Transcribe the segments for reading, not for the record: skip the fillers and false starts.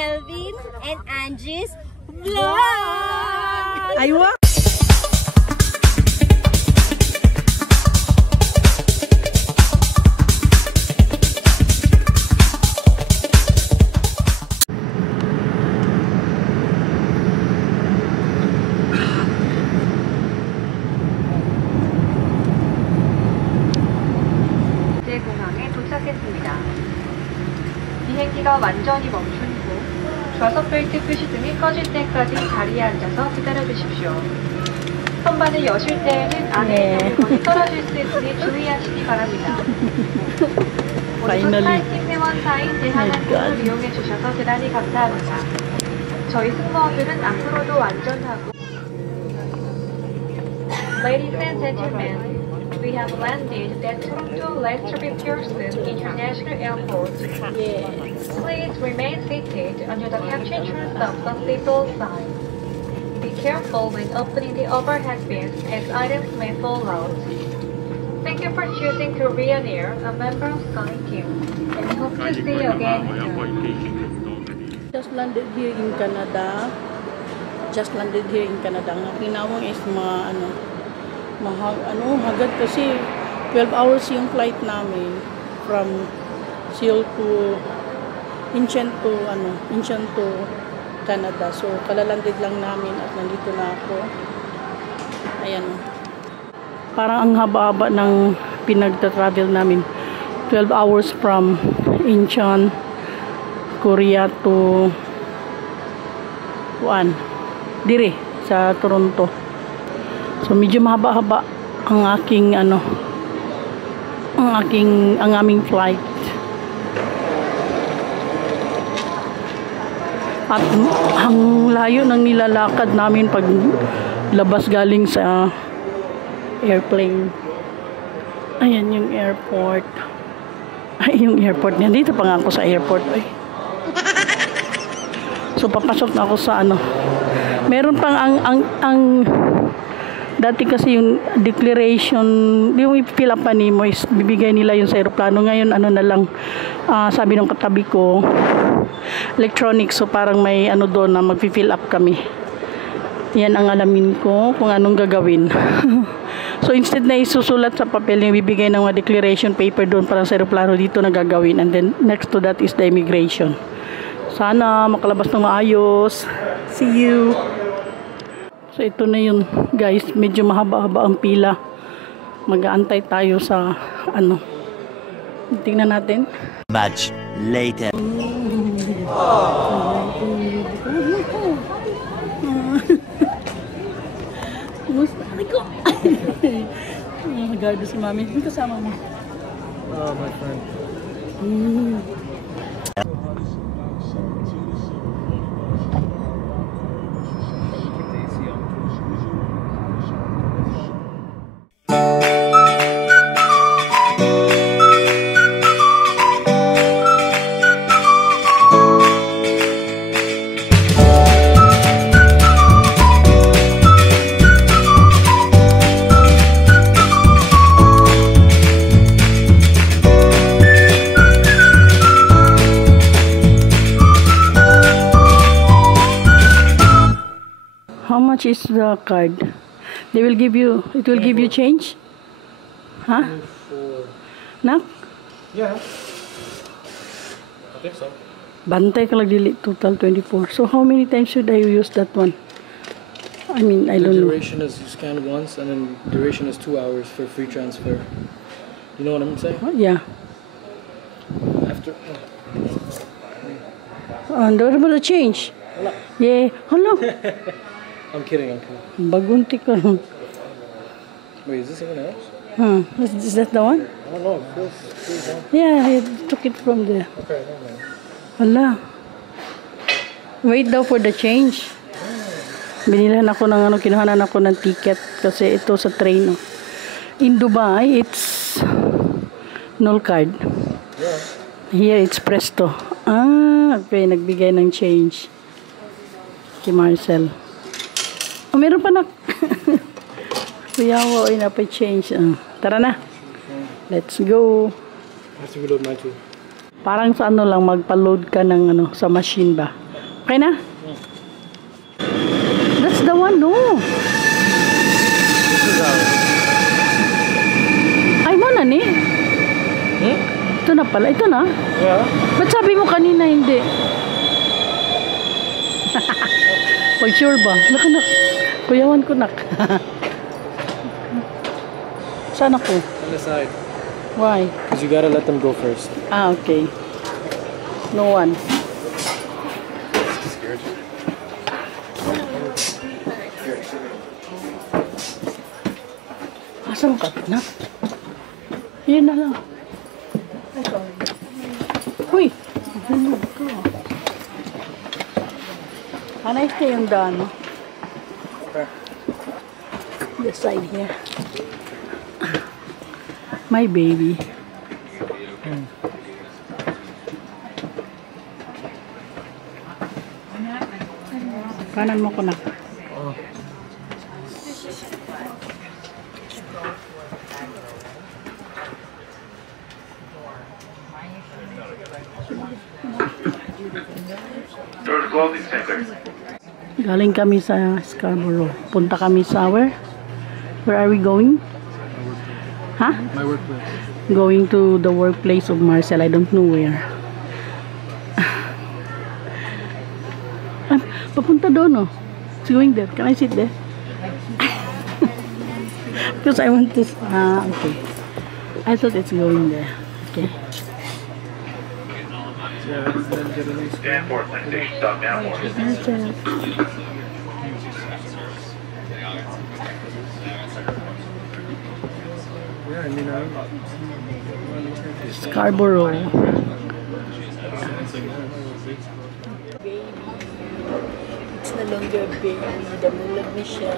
Kelvin and Angie's vlog! Aywa! 공항에 도착했습니다. 비행기가 완전히 멈춘 후 좌석 벨트 표시등이 꺼질 때까지 자리에 앉아서 기다려 주십시오. 선반을 여실 때에는 안에 있는 물건이 떨어질 수 있으니 주의하시기 바랍니다. 오늘도 플라이팅 회원사인 대한항공을 이용해 주셔서 대단히 감사합니다. 저희 승무원들은 앞으로도 안전하고 Ladies and gentlemen, we have landed at Toronto Lester Pearson International Airport. Please remain seated under the caption truth of the seatbelt sign. Be careful when opening the overhead bins as items may fall out. Thank you for choosing Korean Air, a member of SkyTeam, and we hope to see you again soon. Just landed here in Canada. Ang pinawang is hagad kasi 12 hours yung flight namin from Seoul to Incheon to Canada. So kalalandid lang namin at nandito na ako. Ayan. Parang ang haba-haba ng pinagta-travel namin. 12 hours from Incheon, Korea to dire sa Toronto. So medyo mahaba-haba ang aming flight. At ang layo ng nilalakad namin pag labas galing sa airplane. Ayan yung airport. Ay, yung airport niya. Dito pa nga ako sa airport. Ay. So papasok na ako sa meron pang ang dati kasi yung declaration, yung i-fill up pa mo is bibigay nila yung sa aeroplano. Ngayon na lang, sabi ng katabi ko, electronic. So parang may doon na mag-fill up kami. Yan ang alamin ko kung anong gagawin. So instead na isusulat sa papel yung bibigay ng mga declaration paper doon para sa aeroplano, dito na gagawin. And then next to that is the immigration. Sana makalabas ng maayos. See you! So ito na yun guys, medyo mahaba-haba ang pila. Mag-aantay tayo sa tingnan natin. Much later. Kumusta? Aliko! Nag-guard si mami. Hindi kasama mo. My friend. How much is the card? They will give you, it will give you change? Huh? Nak? Yeah. I think so. Bantay ka lang dili, total 24. So how many times should I use that one? I mean, I don't know. The duration is you scan once, and then duration is 2 hours for free transfer. You know what I'm saying? Yeah. After. And what about the change? Wala. Yeah. Hello. I'm kidding. Bagunti ka. Wait, is this someone else? Huh. Is that the one? I don't know. It feels on. Yeah, I took it from there. Okay, never mind. Hala. Wait daw for the change. Binilan ako ng kinuhanan ako ng ticket kasi ito sa train. In Dubai, it's null card. Yeah. Here, it's Presto. Okay, nagbigay ng change. Kay Marcel. Oh, meron pa na. Kuya ko, ay napay-change. Tara na. Let's go. I have to reload mine too. Parang sa lang, magpa-load ka ng sa machine ba? Okay na? That's the one, no. This is ours. Ay mo na ni. Ito na pala. Ito na. Yeah. Ba't sabi mo kanina hindi? Pag sure ba? Nak. Kuyawan ko nak. Saan ako? On the side. Why? Because you gotta let them go first. Ah, okay. No one. Asan ka na? Yan na lang. Uy! Hulog ka. Anay ka yung daan, no? This side here. My baby. Kanan mo ko na. Galing kami sa Scarborough. Punta kami sa where? Where are we going? Huh? My workplace. Going to the workplace of Marcel. I don't know where. Papunta doon, no? It's going there. Can I sit there? Because I want to... Ah, okay. I thought it's going there. Okay. Yeah, then get a nice Danforth Link Station, stop Danforth. Marcel. Yeah, I mean, Scarborough. It's no longer baby. Damulag na siya.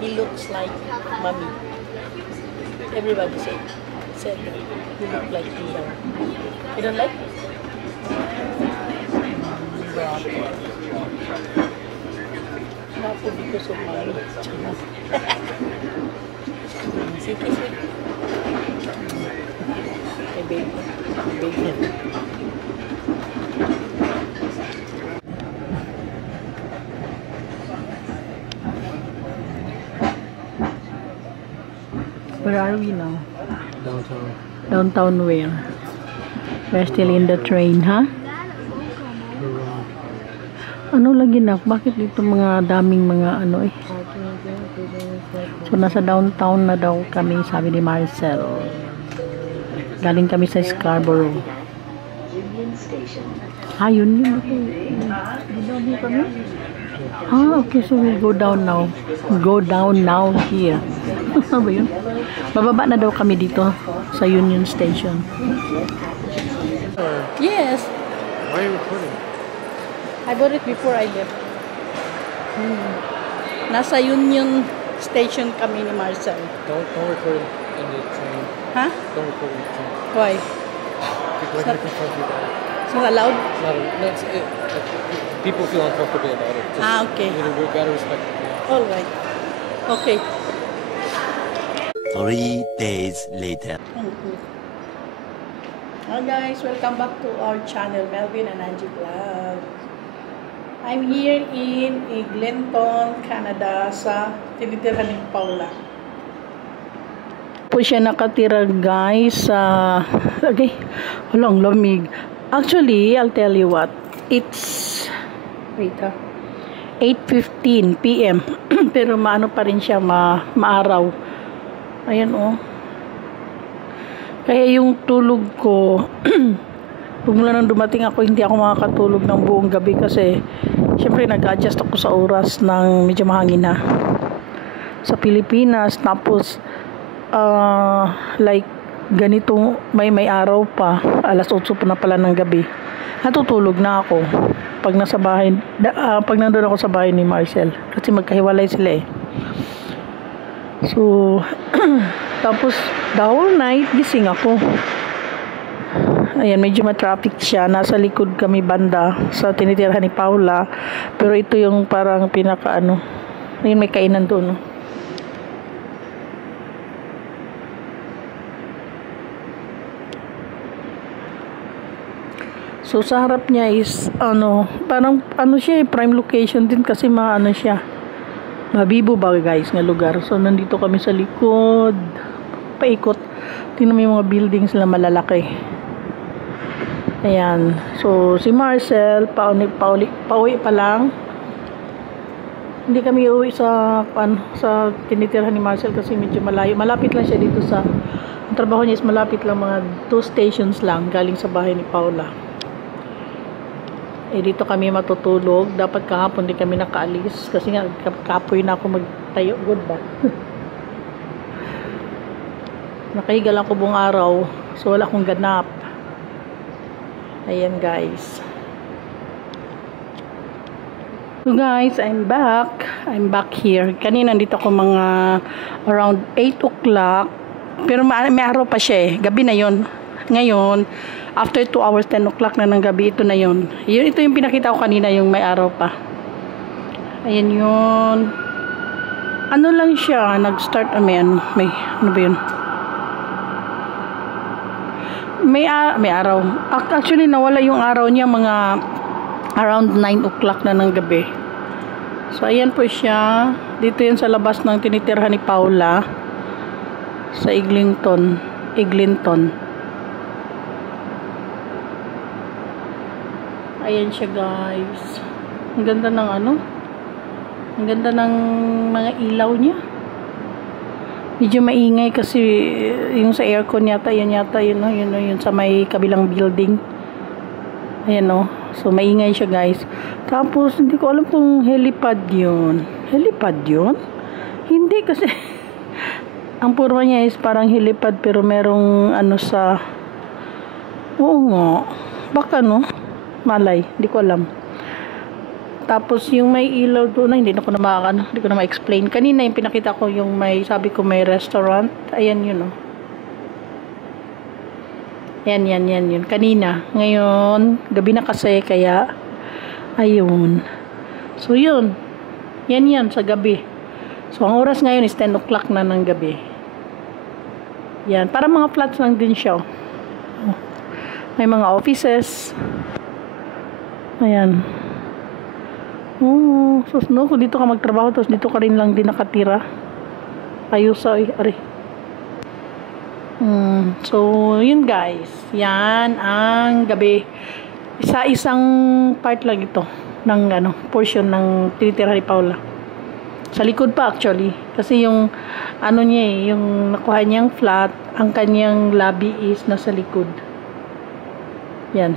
He looks like mommy. Everybody said that. He look like Leo. You don't like? Not because of mommy. Sit, sit. Hey, baby. Baby. Where are we now? downtown. Downtown where? We're still in the train, huh? Ano lagi na? Bakit dito mga daming mga ano eh? So nasa downtown na daw kami, sabi ni Marcel. Galing kami sa Scarborough. Ah, yun yun. Down kami? Ah, okay. So we'll go down now. Go down now here. Ano ba yun? Bababa na daw kami dito sa Union Station. Yes. Why are you recording? I bought it before I left. Nasa Union Station kami ni Marcel. Don't record in the train. Ha? Don't record in the train. Why? People are making fun of you. It's not allowed? People feel uncomfortable about it. Just, Okay. You gotta respect it. All right. Okay. 3 days later. Hi guys, welcome back to our channel, Melvin and Angie Vlog. I'm here in Eglinton, Canada, sa tinitirhan ni Paula. Po siya nakatira guys sa okay, walang lamig. Actually, I'll tell you what, it's 8:15 PM pero maano pa rin siya, maaraw. Ayan oh. Kaya yung tulog ko mula nang dumating ako, hindi ako makakatulog ng buong gabi kasi syempre nag-adjust ako sa oras ng medyo mahangin na sa Pilipinas. Tapos like ganito may araw pa, alas 8 pa na pala ng gabi, natutulog na ako pag nasa bahay, pag nandun ako sa bahay ni Marcel kasi magkahiwalay sila eh. So tapos the whole night gising ako. Ayan, medyo ma-traffic siya. Nasa likod kami banda sa tinitirhan ni Paula. Pero ito yung parang pinaka ano. Ayun, may kainan doon. No? So sa harap niya is parang siya prime location din kasi siya. Mabibo ba guys nga lugar. So nandito kami sa likod. Paikot. Tingnan mo yung mga buildings na malalaki. Ayan. So si Marcel pauwi pa lang. Hindi kami uuwi sa tinitirhan ni Marcel kasi medyo malayo. Malapit lang siya dito sa ang trabaho niya is malapit lang, mga 2 stations lang galing sa bahay ni Paula. Dito kami matutulog. Dapat kahapon din kami nakaalis kasi nga kapoy na ako magtayo. Good ba? Nakahiga lang ko buong araw so wala akong ganap. Ayan guys. So guys, I'm back here. Kanina nandito ako mga around 8 o'clock. Pero may araw pa siya gabi na yon. Ngayon, after 2 hours, 10 o'clock na ng gabi, ito na yon. Ito yung pinakita ko kanina, yung may araw pa. Ayan yun. Ano lang siya, nag-start, ano ba yun? May araw. Actually, nawala yung araw niya mga around 9 o'clock na ng gabi. So, ayan po siya. Dito yun sa labas ng tinitirhan ni Paula. Sa Eglinton. Ayan siya guys. Ang ganda ng Ang ganda ng mga ilaw niya. Medyo maingay kasi yung sa aircon yata. Yun sa may kabilang building. Ayan o. So, maingay siya guys. Tapos, hindi ko alam kung helipad yun. Helipad yun? Hindi kasi ang purma niya is parang helipad pero merong sa oo nga. Baka malay. Hindi ko alam. Tapos, yung may ilaw doon hindi ko na ma-explain. Kanina yung pinakita ko yung sabi ko may restaurant. Ayan yun Yan yun. Kanina. Ngayon, gabi na kasi, kaya, ayun. So, yun. Yan, sa gabi. So, ang oras ngayon is 10 o'clock na ng gabi. Yan. Para mga flats lang din siya. May mga offices. Ayan. So, kung dito ka magtrabaho, tapos dito ka rin lang din nakatira. Ayos, ari. So, yun guys. Yan ang gabi. Isang part lang ito ng portion ng tinitira ni Paula. Sa likod pa actually. Kasi yung niya yung nakuha niyang flat, ang kanyang lobby is nasa likod. Yan.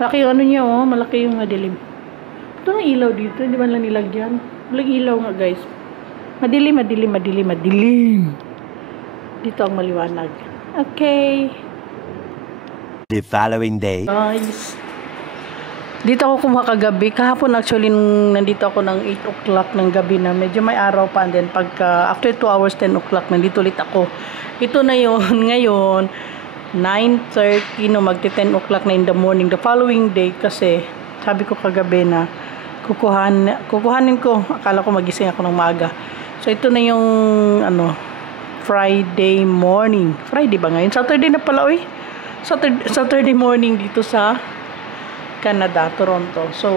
Malaki yung niya malaki yung madilim. Ito na ilaw dito, hindi man lang nilagyan. Walang ilaw nga guys. Madilim. Dito ang maliwanag. Okay. The following day. Guys. Dito ako kumuha kagabi. Kahapon actually nandito ako ng 8 o'clock ng gabi na medyo may araw pa. And then pagka after 2 hours 10 o'clock nandito ulit ako. Ito na yun. Ngayon 9:30 magti 10 o'clock na in the morning. The following day kasi sabi ko kagabi na kukuhanin ko. Akala ko magising ako ng maaga. So ito na yung Friday morning. Friday ba ngayon? Saturday na pala, Saturday morning dito sa Canada, Toronto. So,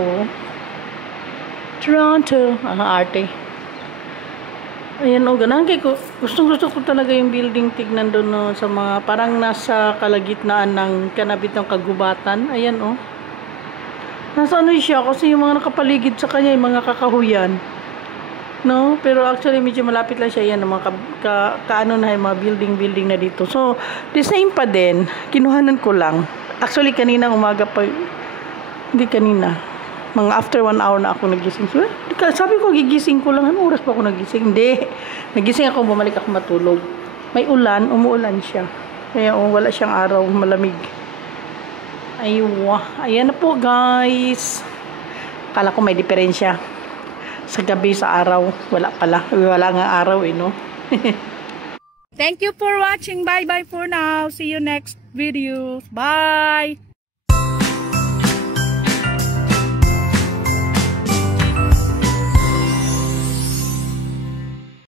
Toronto. Arte. Ayan ganun. Gusto ko talaga yung building tignan doon sa mga, parang nasa kalagitnaan ng kanabit ng kagubatan. Ayan Nasa siya kasi yung mga nakapaligid sa kanya, yung mga kakahuyan. No, pero actually medyo malapit lang siya yan ng mga yung mga building na dito. So, the same pa din. Kinuhanan ko lang. Actually kaninang umaga pa, hindi kanina. Mga after 1 hour na ako nagising. So, sabi ko gigising ko lang. Anong oras pa ako nagising? Hindi. Nagising ako, bumalik ako matulog. May ulan, umuulan siya. Kaya wala siyang araw, malamig. Ayan na po guys. Akala ko may diferensya. Sa gabi, sa araw, wala pala. Wala nga araw, Thank you for watching. Bye-bye for now. See you next video. Bye!